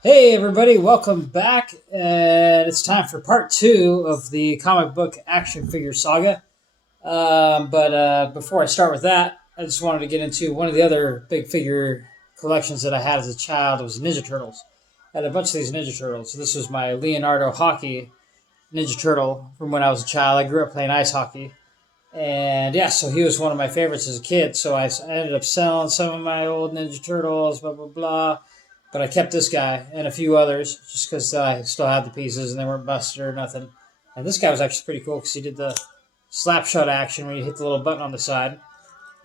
Hey everybody, welcome back. And it's time for part two of the comic book action figure saga. But before I start with that, I just wanted to get into one of the other big figure collections that I had as a child. It was Ninja Turtles. I had a bunch of these Ninja Turtles. This was my Leonardo hockey Ninja Turtle from when I was a child. I grew up playing ice hockey. And yeah, so he was one of my favorites as a kid. So I ended up selling some of my old Ninja Turtles, blah, blah, blah. But I kept this guy and a few others just because I still had the pieces and they weren't busted or nothing. And this guy was actually pretty cool because he did the slap shot action where you hit the little button on the side.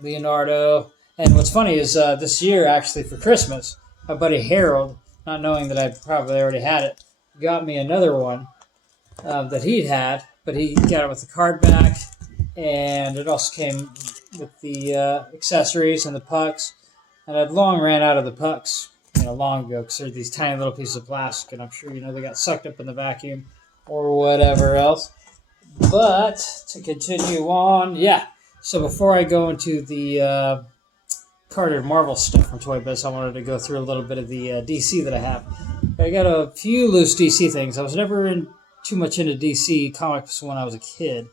Leonardo. And what's funny is this year, actually, for Christmas, my buddy Harold, not knowing that I probably already had it, got me another one that he'd had, but he got it with the card back. And it also came with the accessories and the pucks. And I'd long ran out of the pucks long ago because they're these tiny little pieces of plastic, and I'm sure they got sucked up in the vacuum or whatever else. But to continue on, yeah. So before I go into the Carter Marvel stuff from Toy Biz, I wanted to go through a little bit of the DC that I have. I got a few loose DC things. I was never too much into DC comics when I was a kid.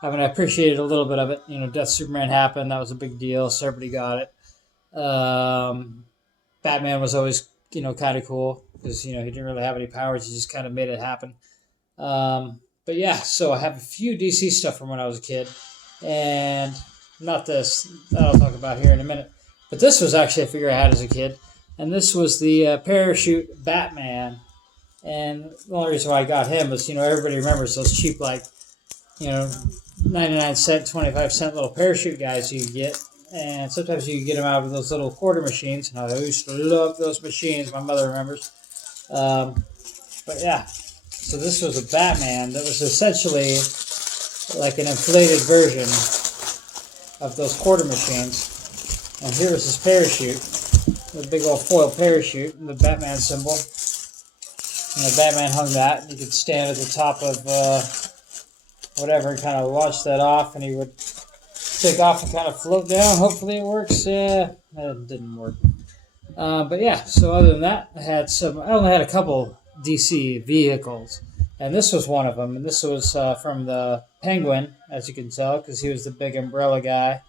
I mean, I appreciated a little bit of it. Death Superman happened. That was a big deal, so everybody got it. Batman was always, kind of cool because, he didn't really have any powers. He just kind of made it happen. But yeah, so I have a few DC stuff from when I was a kid. And not this, that I'll talk about here in a minute. But this was actually a figure I had as a kid. And this was the parachute Batman. And the only reason why I got him was, everybody remembers those cheap, 99-cent, 25-cent little parachute guys you get. And sometimes you get them out of those little quarter machines. And I used to love those machines. My mother remembers. But yeah, so this was a Batman that was essentially like an inflated version of those quarter machines. And here was his parachute, the big old foil parachute, and the Batman symbol. And the Batman hung that. You could stand at the top of whatever and kind of launch that off, and he would take off and kind of float down. Hopefully it works. Yeah, it didn't work. But yeah, so other than that, I only had a couple DC vehicles. And this was one of them. And this was from the Penguin, as you can tell, because he was the big umbrella guy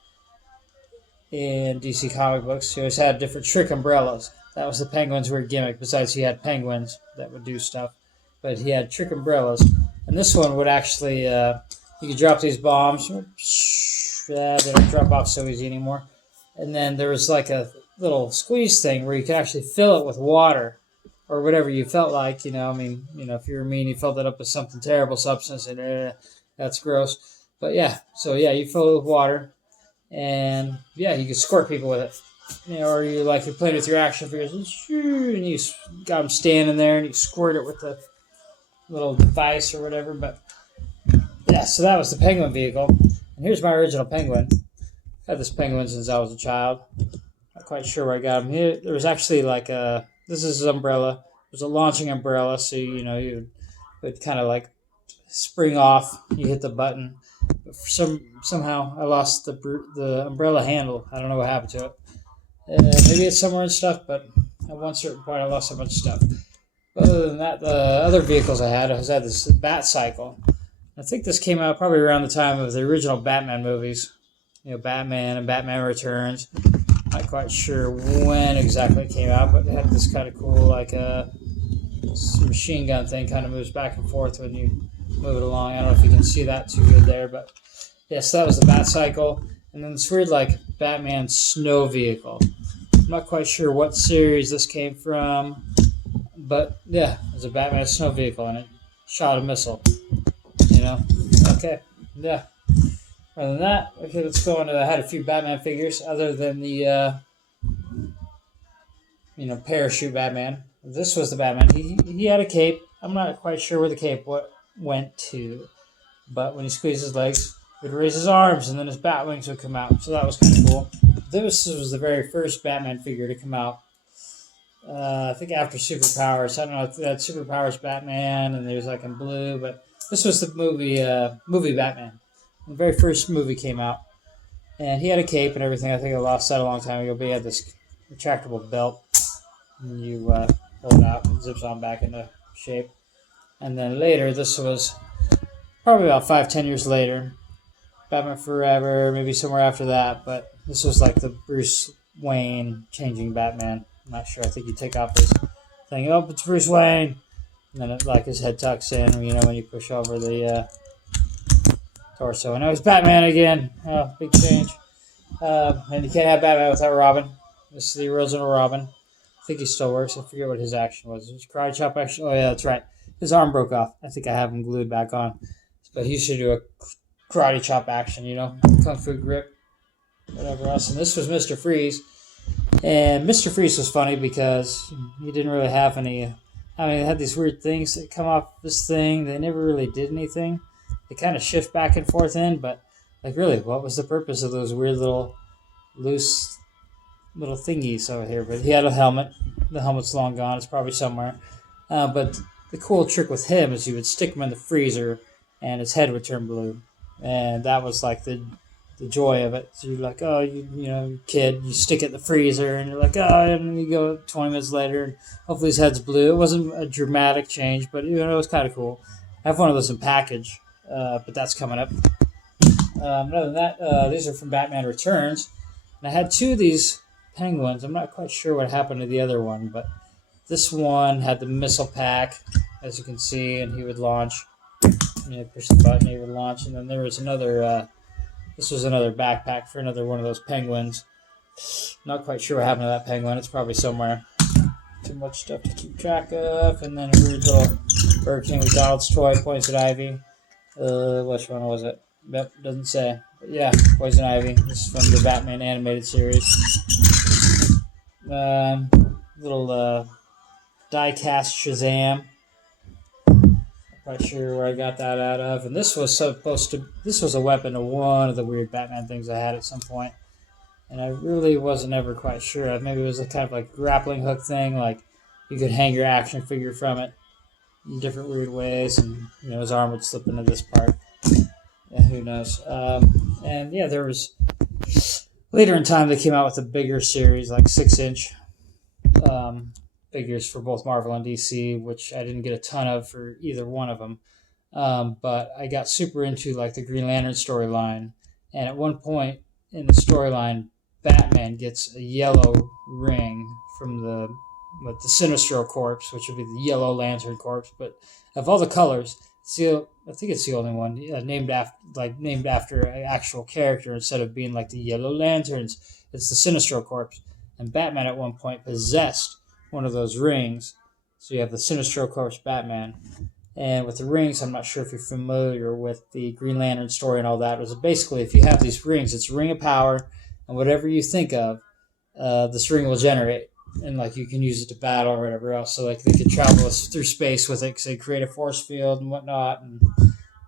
in DC comic books. He always had different trick umbrellas. That was the Penguin's weird gimmick. Besides, he had penguins that would do stuff. But he had trick umbrellas. And this one would actually, you could drop these bombs. They don't drop off so easy anymore. And then there was like a little squeeze thing where you could actually fill it with water or whatever you felt like. If you were mean, you filled it up with something terrible substance, and that's gross. But yeah, so yeah, you fill it with water, and yeah, you could squirt people with it. Or you're playing with your action figures, and you got them standing there, and you squirt it with the little device or whatever. But yeah, so that was the Penguin vehicle. And here's my original Penguin. I had this Penguin since I was a child. Not quite sure where I got him. There was actually this is his umbrella. It was a launching umbrella, so you would kind of spring off. You hit the button. But somehow I lost the umbrella handle. I don't know what happened to it. Maybe it's somewhere in stuff, but at one certain point I lost a bunch of stuff. Other than that, the other vehicles I had this Bat Cycle. I think this came out probably around the time of the original Batman movies. Batman and Batman Returns. Not quite sure when exactly it came out, but it had this kind of cool, machine gun thing, kind of moves back and forth when you move it along. I don't know if you can see that too good there, but yes, that was the Bat Cycle. And then this weird, Batman snow vehicle. I'm not quite sure what series this came from, but yeah, it was a Batman snow vehicle, and it shot a missile. Okay, yeah. Other than that, okay, let's go into. I had a few Batman figures other than the, parachute Batman. This was the Batman. He had a cape. I'm not quite sure where the cape went to, but when he squeezed his legs, he would raise his arms, and then his bat wings would come out. So that was kind of cool. This was the very first Batman figure to come out. I think after Superpowers. I don't know if they had Superpowers Batman, and he was in blue, but this was the movie Batman. The very first movie came out, and he had a cape and everything. I think I lost that a long time ago, but he had this retractable belt. And you pull it out and it zips on back into shape. And then later, this was probably about 5-10 years later, Batman Forever, maybe somewhere after that, but this was like the Bruce Wayne changing Batman. I'm not sure. I think you take off his thing. Oh, it's Bruce Wayne. And then like his head tucks in, when you push over the torso. And now he's Batman again. Oh, big change. And you can't have Batman without Robin. This is the original Robin. I think he still works. I forget what his action was. His karate chop action. Oh, yeah, that's right. His arm broke off. I think I have him glued back on. But he used to do a karate chop action, kung fu grip, whatever else. And this was Mr. Freeze. And Mr. Freeze was funny because he didn't really have any. They had these weird things that come off this thing. They never really did anything. They kind of shift back and forth but really, what was the purpose of those weird little loose little thingies over here? But he had a helmet. The helmet's long gone. It's probably somewhere. But the cool trick with him is you would stick him in the freezer and his head would turn blue. And that was like the joy of it. So you're like, oh, kid, you stick it in the freezer and you're like, oh, and you go 20 minutes later and hopefully his head's blue. It wasn't a dramatic change, but it was kind of cool. I have one of those in package, but that's coming up. Other than that, these are from Batman Returns. And I had two of these penguins. I'm not quite sure what happened to the other one, but this one had the missile pack, as you can see, and he would launch. Push the button, he would launch. And then there was another, this was another backpack for another one of those penguins. Not quite sure what happened to that penguin. It's probably somewhere. Too much stuff to keep track of. And then a weird little Burger King McDonald's toy, Poison Ivy. Which one was it? Yep, doesn't say. But yeah, Poison Ivy. This is from the Batman animated series. Little die-cast Shazam. Not quite sure where I got that out of. And this was a weapon to one of the weird Batman things I had at some point. And I really wasn't ever quite sure. Maybe it was a kind of like grappling hook thing, like you could hang your action figure from it in different weird ways, and his arm would slip into this part. Yeah, who knows? And yeah, there was later in time they came out with a bigger series, like 6-inch figures for both Marvel and DC, which I didn't get a ton of for either one of them. But I got super into like the Green Lantern storyline, and at one point in the storyline, Batman gets a yellow ring from the Sinestro Corps, which would be the Yellow Lantern Corps. But of all the colors, I think it's the only one named after an actual character instead of being like the Yellow Lanterns. It's the Sinestro Corps, and Batman at one point possessed one of those rings. So you have the Sinestro Corps Batman. And with the rings, I'm not sure if you're familiar with the Green Lantern story and all that. It was basically, if you have these rings, it's a ring of power, and whatever you think of, this ring will generate. And like you can use it to battle or whatever else. So like they could travel through space with it because they create a force field and whatnot and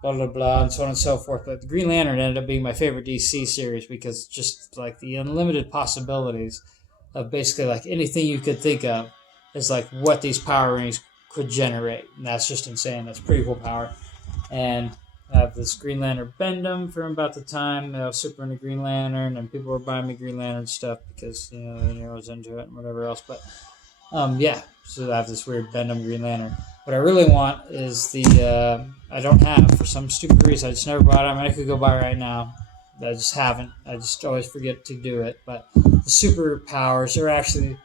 blah, blah, blah, and so on and so forth. But the Green Lantern ended up being my favorite DC series because just like the unlimited possibilities of basically like anything you could think of is like what these power rings could generate. And that's just insane. That's pretty cool power. And I have this Green Lantern Bendum from about the time I was super into Green Lantern, and people were buying me Green Lantern stuff because I was into it and whatever else. But yeah, so I have this weird Bendum Green Lantern. What I really want is the I don't have for some stupid reason. I just never bought it. I mean, I could go buy it right now. But I just haven't. I just always forget to do it. But the superpowers are actually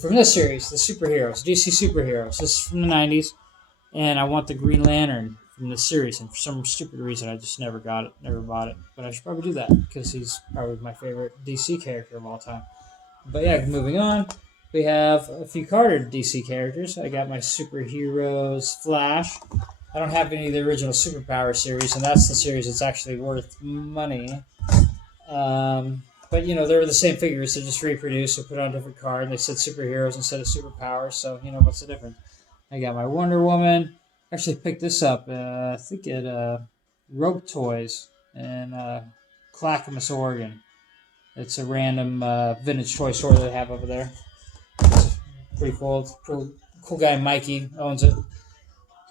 from this series, the superheroes, DC superheroes. This is from the 90s, and I want the Green Lantern from the series, and for some stupid reason I just never bought it, but I should probably do that because he's probably my favorite DC character of all time. But yeah, moving on, we have a few carded DC characters. I got my superheroes Flash. I don't have any of the original Superpower series, and that's the series that's actually worth money. But they were the same figures, they just reproduced or put on a different card, and they said superheroes instead of superpowers, so what's the difference? I got my Wonder Woman. Actually picked this up, I think at Rope Toys in Clackamas, Oregon. It's a random vintage toy store they have over there. It's pretty cool. Cool guy Mikey owns it.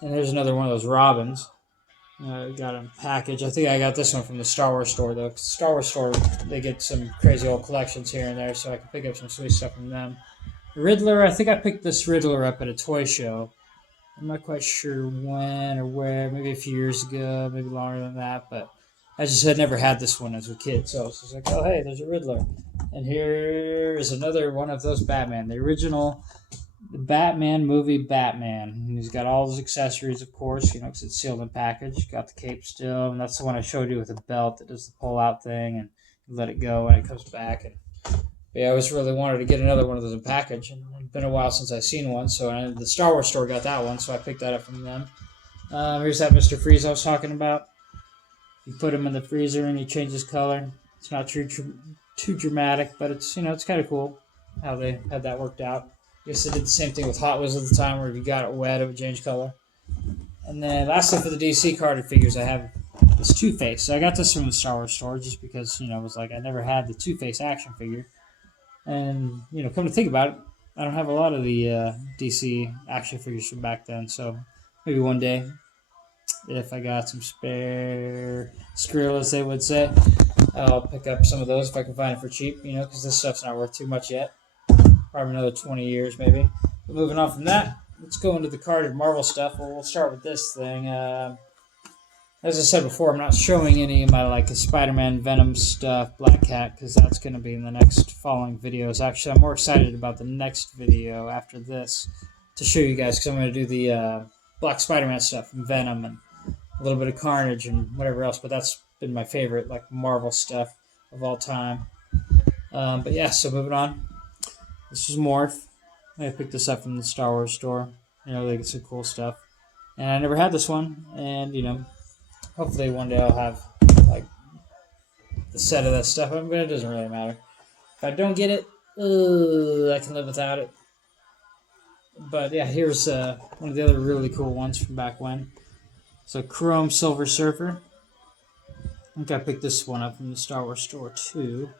And there's another one of those Robins. Got a package. I think I got this one from the Star Wars store, though. Star Wars store, they get some crazy old collections here and there, so I can pick up some sweet stuff from them. Riddler, I think I picked this Riddler up at a toy show. I'm not quite sure when or where, maybe a few years ago, maybe longer than that, but I just had never had this one as a kid, so I was just like, oh, hey, there's a Riddler. And here is another one of those Batman, the original Batman movie Batman. And he's got all his accessories, of course, because it's sealed and packaged. Got the cape still, and that's the one I showed you with the belt that does the pull-out thing, and you let it go when it comes back. And yeah, I always really wanted to get another one of those in package, and it's been a while since I've seen one, so the Star Wars store got that one, so I picked that up from them. Here's that Mr. Freeze I was talking about. You put him in the freezer and he changes color. It's not too dramatic, but it's it's kind of cool how they had that worked out. I guess they did the same thing with Hot Wheels at the time, where if you got it wet, it would change color. And then lastly, for the DC carded figures, I have this Two-Face. So I got this from the Star Wars store just because it was like I never had the Two-Face action figure. And, come to think about it, I don't have a lot of the DC action figures from back then, so maybe one day, if I got some spare skrill, as they would say, I'll pick up some of those if I can find it for cheap, because this stuff's not worth too much yet. Probably another 20 years, maybe. But moving on from that, let's go into the carded Marvel stuff. Well, we'll start with this thing. As I said before, I'm not showing any of my Spider-Man, Venom stuff, Black Cat, because that's going to be in the next following videos. Actually, I'm more excited about the next video after this to show you guys, because I'm going to do the Black Spider-Man stuff and Venom and a little bit of Carnage and whatever else, but that's been my favorite Marvel stuff of all time. But yeah, so moving on. This is Morph. I picked this up from the Star Wars store. They get some cool stuff. And I never had this one, and hopefully one day I'll have the set of that stuff, but it doesn't really matter. If I don't get it, I can live without it. But yeah, here's one of the other really cool ones from back when. So Chrome Silver Surfer. I think I picked this one up from the Star Wars store too.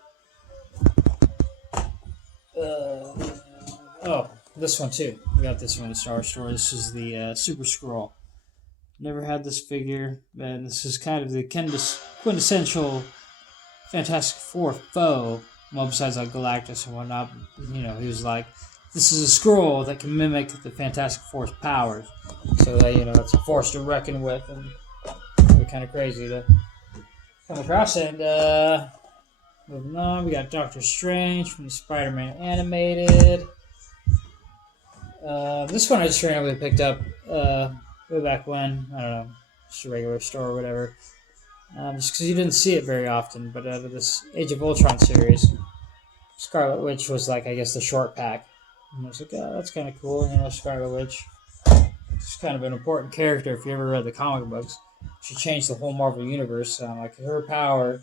This one too. I got this one in the Star Wars store. This is the Super Skrull. Never had this figure, and this is kind of the quintessential Fantastic Four foe. Well, besides Galactus and whatnot, he was like, this is a Skrull that can mimic the Fantastic Four's powers. So that, it's a force to reckon with, and it's kind of crazy to come across. And moving on, we got Doctor Strange from the Spider-Man animated. This one I just randomly picked up way back when, I don't know, just a regular store or whatever. Just because you didn't see it very often, but out of this Age of Ultron series, Scarlet Witch was I guess the short pack. And I was like, oh, that's kind of cool, Scarlet Witch. She's kind of an important character if you ever read the comic books. She changed the whole Marvel Universe. Her power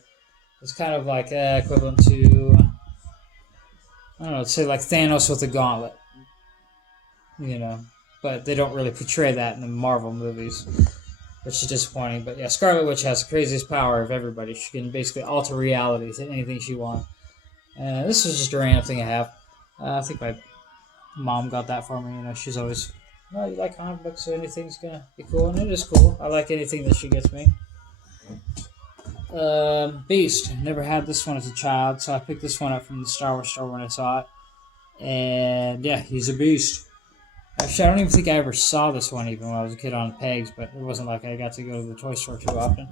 is kind of equivalent to, I don't know, let's say Thanos with the gauntlet. But they don't really portray that in the Marvel movies, which is disappointing. But yeah, Scarlet Witch has the craziest power of everybody. She can basically alter reality to anything she wants. This is just a random thing I have. I think my mom got that for me. She's always, you like comic books, so anything's going to be cool. And it is cool. I like anything that she gets me. Beast. Never had this one as a child, so I picked this one up from the Star Wars store when I saw it. And yeah, he's a beast. Actually, I don't even think I ever saw this one even when I was a kid on pegs, but it wasn't like I got to go to the toy store too often.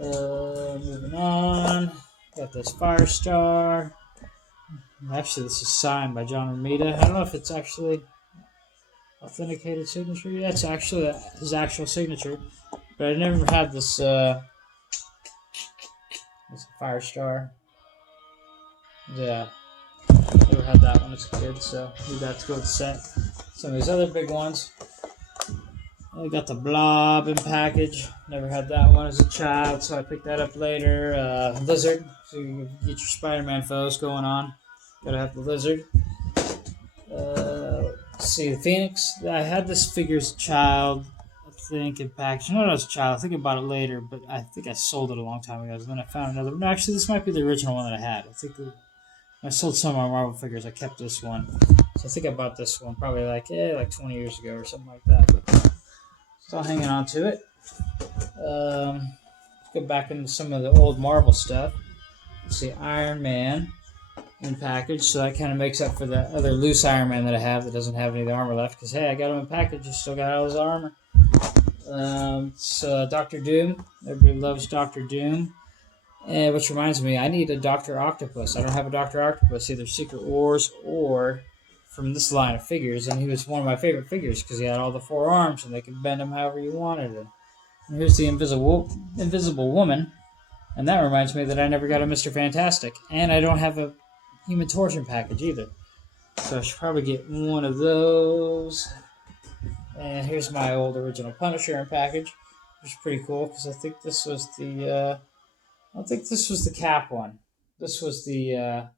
Moving on. Got this Firestar. Actually, this is signed by John Romita. I don't know if it's actually authenticated signature. Yeah, it's actually his actual signature. But I never had this, Firestar. Yeah. Never had that one as a kid, so we got to go with the set. Some of these other big ones. I got the Blob in package. Never had that one as a child, so I picked that up later. Lizard, so you get your Spider-Man foes going on. Gotta have the Lizard. Let's see, the Phoenix. I had this figure as a child, I think, in package. Not as a child. I think I bought it later, but I think I sold it a long time ago. Then I found another. No, actually, this might be the original one that I had. I think I sold some of my Marvel figures. I kept this one. So I think I bought this one probably 20 years ago or something like that. But still hanging on to it. Let's go back into some of the old Marvel stuff. Let's see, Iron Man. in package, so that kind of makes up for the other loose Iron Man that I have that doesn't have any of the armor left, because hey, I got him in package, I still got all his armor. So Doctor Doom, everybody loves Doctor Doom, and which reminds me, I need a Doctor Octopus. I don't have a Doctor Octopus, either Secret Wars or from this line of figures, and he was one of my favorite figures because he had all the 4 arms and they could bend him however you wanted. And here's the Invisible Woman, and that reminds me that I never got a Mr. Fantastic, and I don't have a Human Torch in package either. So I should probably get one of those. And here's my old original Punisher in package, which is pretty cool because I think this was the I don't think this was the cap one. This was the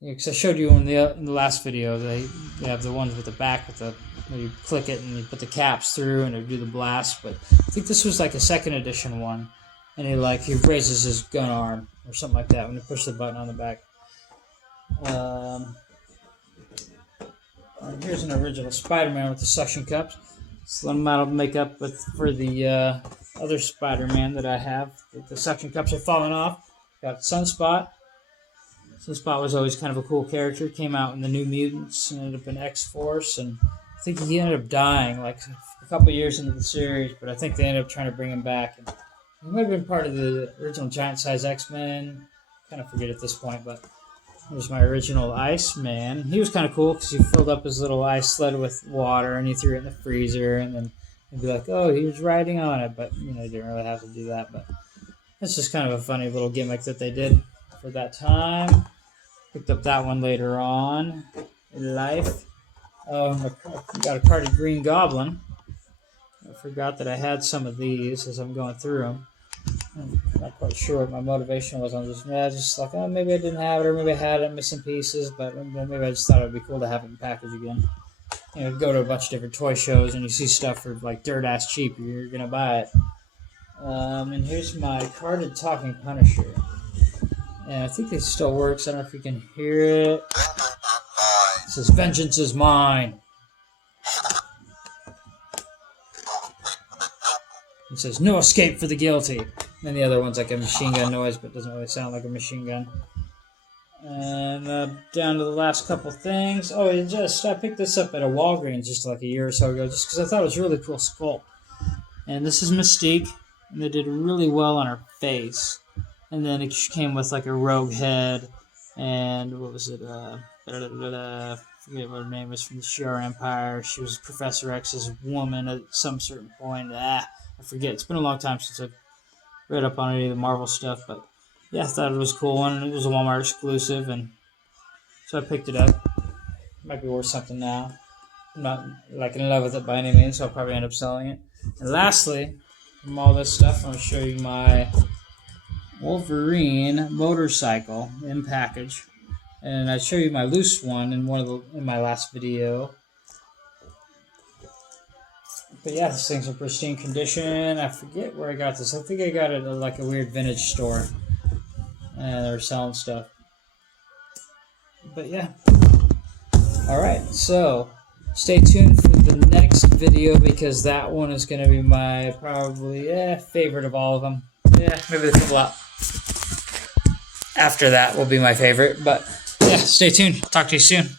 because I showed you in the last video they have the ones with the back with the where you click it and you put the caps through and it do the blast. But I think this was like a second edition one, and he raises his gun arm or something like that when you push the button on the back. Here's an original Spider-Man with the suction cups. Some amount of makeup for the other Spider-Man that I have. The suction cups are falling off. Got Sunspot. Sunspot was always kind of a cool character. Came out in the New Mutants and ended up in X-Force, and I think he ended up dying like a couple years into the series, but I think they ended up trying to bring him back. And he might have been part of the original Giant Size X-Men. Kind of forget at this point, but here's my original Iceman. He was kind of cool because he filled up his little ice sled with water and he threw it in the freezer, and then you'd be like, oh, he was riding on it, but you didn't really have to do that. But it's just kind of a funny little gimmick that they did for that time. Picked up that one later on in life. I got a carded Green Goblin. I forgot that I had some of these as I'm going through them. I'm not quite sure what my motivation was on this. Just like, oh, maybe I didn't have it, or maybe I had it missing pieces, but maybe I just thought it would be cool to have it in package again. Go to a bunch of different toy shows and you see stuff for like dirt ass cheap, you're gonna buy it. And here's my carded Talking Punisher, and I think it still works. I don't know if you can hear it. It says, "Vengeance is mine." It says, "No escape for the guilty." And the other one's like a machine gun noise, but doesn't really sound like a machine gun. And down to the last couple things. Oh, I picked this up at a Walgreens just like a year or so ago, just because I thought it was a really cool sculpt. And this is Mystique, and they did really well on her face. And then it came with like a rogue head, and what was it? I forget what her name was, from the Shi'ar Empire. She was Professor X's woman at some certain point. I forget. It's been a long time since I've read up on any of the Marvel stuff, but yeah, I thought it was a cool one. It was a Walmart exclusive, and so I picked it up. Might be worth something now. I'm not like in love with it by any means, so I'll probably end up selling it. And lastly, from all this stuff, I'm going to show you my Wolverine motorcycle in package, and I show you my loose one in my last video. But yeah, this thing's in pristine condition. I forget where I got this. I think I got it at like a weird vintage store. And they're selling stuff. But yeah. Alright, so stay tuned for the next video, because that one is going to be my probably favorite of all of them. Yeah, maybe the couple after that will be my favorite. But yeah, stay tuned. Talk to you soon.